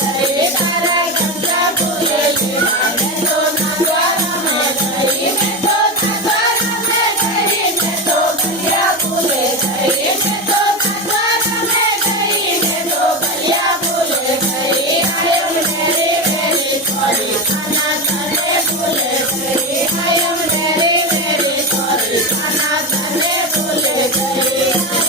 गई तारा गमला फूले लेवा मैं तो नागवारा में गई मैं तो नागवारा में गई मैं तो गलिया फूले गई मैं तो नागवारा में गई मैं तो गलिया फूले गई I am very very sorry खाना खाने फूले गई I am very very sorry खाना खाने फूले गई